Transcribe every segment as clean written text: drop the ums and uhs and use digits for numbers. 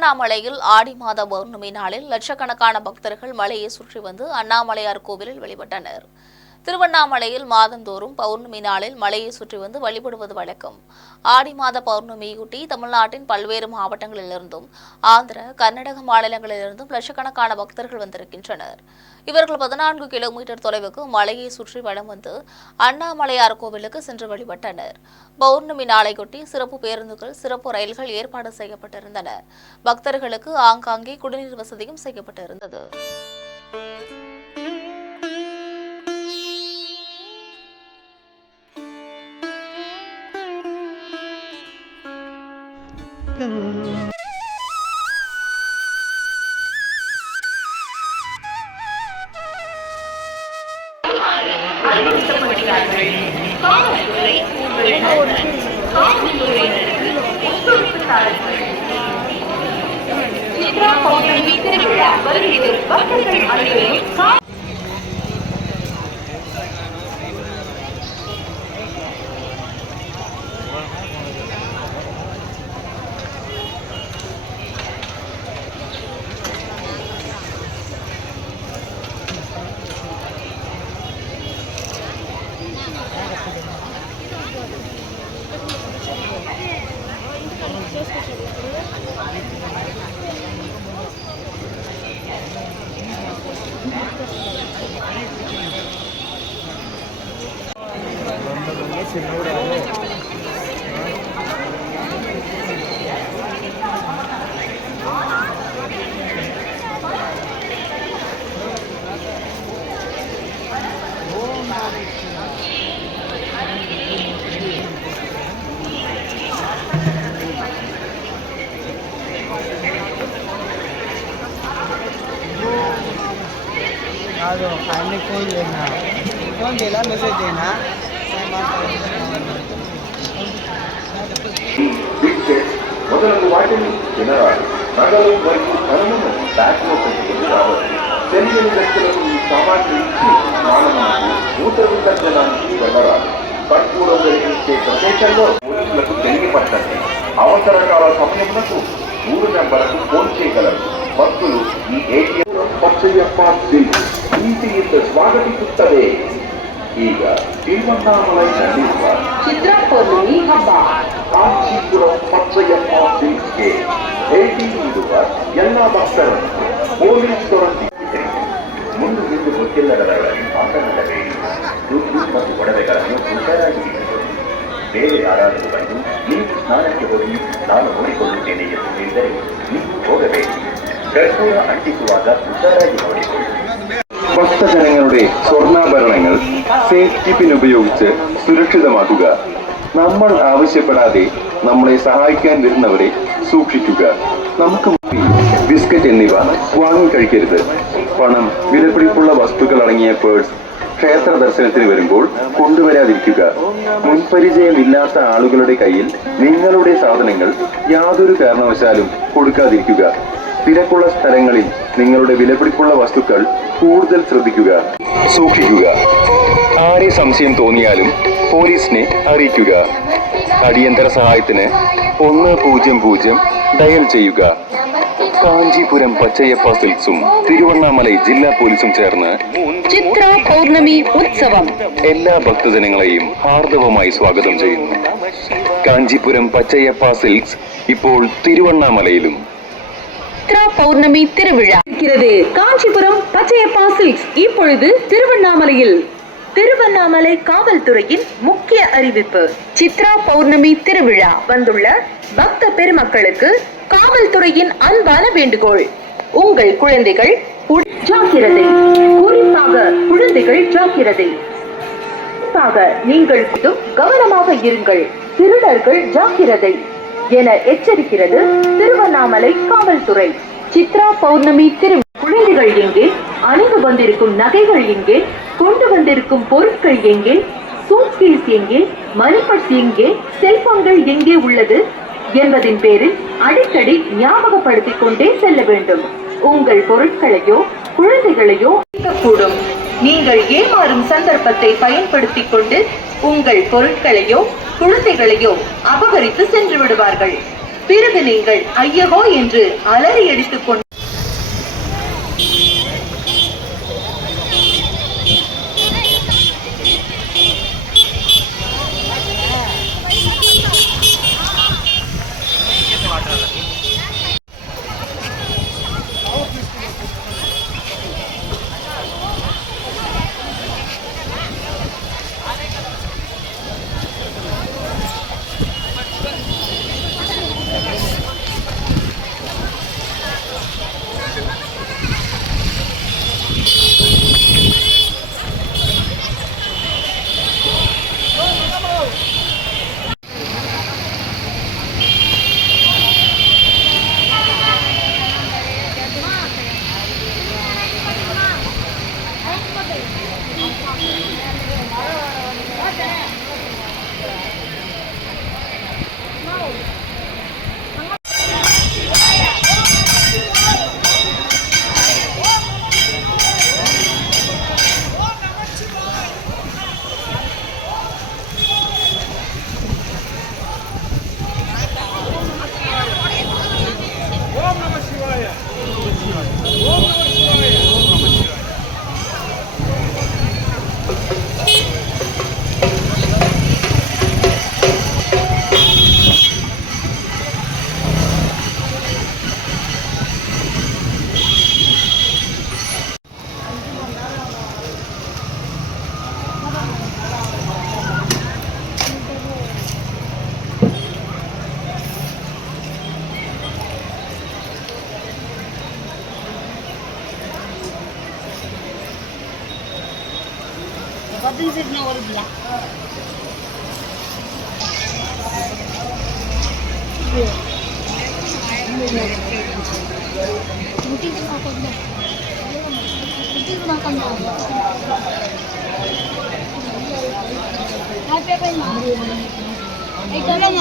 திருவண்ணாமலையில் ஆடி மாத பௌர்ணமி நாளில் லட்சக்கணக்கான பக்தர்கள் மலையை சுற்றி வந்து அண்ணாமலையார் கோவிலில் வழிபட்டனர். திருவண்ணாமலையில் மாதந்தோறும் பௌர்ணமி நாளில் மலையை சுற்றி வந்து வழிபடுவது வழக்கம். ஆடி மாத பௌர்ணமியொட்டி தமிழ்நாட்டின் பல்வேறு மாவட்டங்களிலிருந்தும் ஆந்திர, கர்நாடக மாநிலங்களிலிருந்தும் லட்சக்கணக்கான பக்தர்கள் வந்திருக்கின்றனர். இவர்கள் 14 கிலோமீட்டர் தொலைவுக்கு மலையை சுற்றி வலம் வந்து அண்ணாமலையார் கோவிலுக்கு சென்று வழிபட்டனர். பௌர்ணமி நாளையொட்டி சிறப்பு பேருந்துகள், சிறப்பு ரயில்கள் ஏற்பாடு செய்யப்பட்டிருந்தன. பக்தர்களுக்கு ஆங்காங்கே குடிநீர் வசதியும் செய்யப்பட்டிருந்தது. फोन देना मैसेज देना మొదలగు వాటిని తినరాదు. నగలు మరియు ధనమును బ్యాగ్లో పెట్టుకుని రావచ్చు. తెలియని వ్యక్తులకు ఈ సామాగ్రి ఇచ్చి స్నానమునకు, మూత్ర విసర్జనానికి వెళ్ళరాదు. కర్పూరం వెలిగించే ప్రదేశంలో పోలీసులకు తెలియపట్టండి. అవసరకాల సమయమునకు 3 నెంబర్లకు ఫోన్ చేయగలరు. భక్తులు ఈ ATM ಪಚ್ಚಯ್ಯಪ್ಪ ಸಿಲ್ಕ್ಸ್ ನೀತಿಯಿಂದ ಸ್ವಾಗತಿಸುತ್ತದೆ. ಈಗ ತಿರುವಣ್ಣಾಮಲೈನಲ್ಲಿರುವ ಚಿತ್ರ ಪೌರ್ಣಮಿ ಹಬ್ಬ ಕಾಂಚೀಪುರಂ ಪಚ್ಚಯ್ಯಪ್ಪ ಸಿಲ್ಕ್ಸ್ಗೆ ಭೇಟಿ ನೀಡುವ ಎಲ್ಲ ಭಕ್ತರನ್ನು ಪೊಲೀಸರೊಂದಿಗೆ ಮುಂದೆ ನಿಂತು ಗೊತ್ತಿಲ್ಲದವರಲ್ಲಿ ಮಾತನಾಡಬೇಡಿ. ದುಡ್ಡು ಮತ್ತು ಒಡವೆಗಳನ್ನು ಹುಷಾರಾಗಿ ಇಟ್ಟುಕೊಳ್ಳಿ. ಬೇರೆ ಯಾರಾದರೂ ಬಂದು ನೀವು ಸ್ನಾನಕ್ಕೆ ಹೋಗಿ ನಾನು ನೋಡಿಕೊಳ್ಳುತ್ತೇನೆ ಎಂದು ಹೇಳಿದರೆ ನೀವು ಹೋಗಬೇಡಿ. കർപ്പൂര അണ്ടിക്കുവാക ഉഷാറായി നോടിക്കൊള്ളു. ഭക്തജനങ്ങളുടെ സ്വർണ്ണാഭരണങ്ങൾ സേഫ്റ്റി പിൻ ഉപയോഗിച്ച് സുരക്ഷിതമാക്കുക. നമ്മൾ ആവശ്യപ്പെടാതെ നമ്മളെ സഹായിക്കാൻ വരുന്നവരെ സൂക്ഷിക്കുക. നമുക്ക് ബിസ്ക്കറ്റ് എന്നിവ വാങ്ങിക്കഴിക്കരുത്. പണം, വിലപിടിപ്പുള്ള വസ്തുക്കൾ അടങ്ങിയ പേഴ്സ് ക്ഷേത്ര ദർശനത്തിന് വരുമ്പോൾ കൊണ്ടുവരാതിരിക്കുക. മുൻപരിചയമില്ലാത്ത ആളുകളുടെ കയ്യിൽ നിങ്ങളുടെ സാധനങ്ങൾ യാതൊരു കാരണവശാലും കൊടുക്കാതിരിക്കുക. തിരക്കുള്ള സ്ഥലങ്ങളിൽ നിങ്ങളുടെ വിലപിടിപ്പുള്ള വസ്തുക്കൾ കൂടുതൽ ശ്രദ്ധിക്കുക, സൂക്ഷിക്കുക. ആരെ സംശയം തോന്നിയാലും പോലീസിനെ അറിയിക്കുക. അടിയന്തര സഹായത്തിന് 100 ഡയൽ ചെയ്യുക. കാഞ്ചീപുരം പച്ചയ്യപ്പ സിൽക്സും തിരുവണ്ണാമലൈ ജില്ലാ പോലീസും ചേർന്ന് ചിത്ര പൗർണമി ഉത്സവം എല്ലാ ഭക്തജനങ്ങളെയും ഹാർദവമായി സ്വാഗതം ചെയ്യുന്നു. കാഞ്ചീപുരം പച്ചയ്യപ്പ സിൽക്സ് ഇപ്പോൾ തിരുവണ്ണാമലയിലും. பௌர்ணமி திருவிழா இருக்கிறது. காஞ்சிபுரம் பச்சையப்பா சில்க்ஸ் இப்பொழுது திருவண்ணாமலையில். திருவண்ணாமலை காவல்துறையின் முக்கிய அறிவிப்பு. சித்ரா பௌர்ணமி திருவிழா வந்துள்ள பக்த பெருமக்களுக்கு காவல்துறையின் அன்பான வேண்டுகோள். உங்கள் குழந்தைகள் ஜாக்கிரதை, குறிப்பாக குழந்தைகள் ஜாக்கிரதை. நீங்கள் கவனமாக இருங்கள், திருடர்கள் ஜாக்கிரதை என எச்சரிக்கிறது திருவண்ணாமலை காவல்துறை. சித்ரா பௌர்ணமி குழந்தைகள் எங்கே, அணிந்து வந்திருக்கும் நகைகள் எங்கே, கொண்டு வந்திருக்கும் பொருட்கள் எங்கே, சூட்கேஸ் எங்கே, மணிப்பர்ஸ் எங்கே, செல்போன்கள் எங்கே உள்ளது என்பதின் பேரில் அடிக்கடி ஞாபகப்படுத்திக் கொண்டே செல்ல வேண்டும். உங்கள் பொருட்களையோ குழந்தைகளையோ கூடும். நீங்கள் ஏமாறும் சந்தர்ப்பத்தை பயன்படுத்திக் கொண்டு உங்கள் பொருட்களையோ குழந்தைகளையோ அபகரித்து சென்று விடுவார்கள். பிறகு நீங்கள் ஐயகோ என்று அலறி அடித்துக் கொண்டு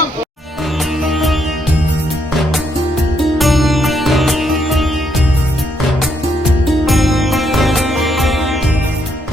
Ay,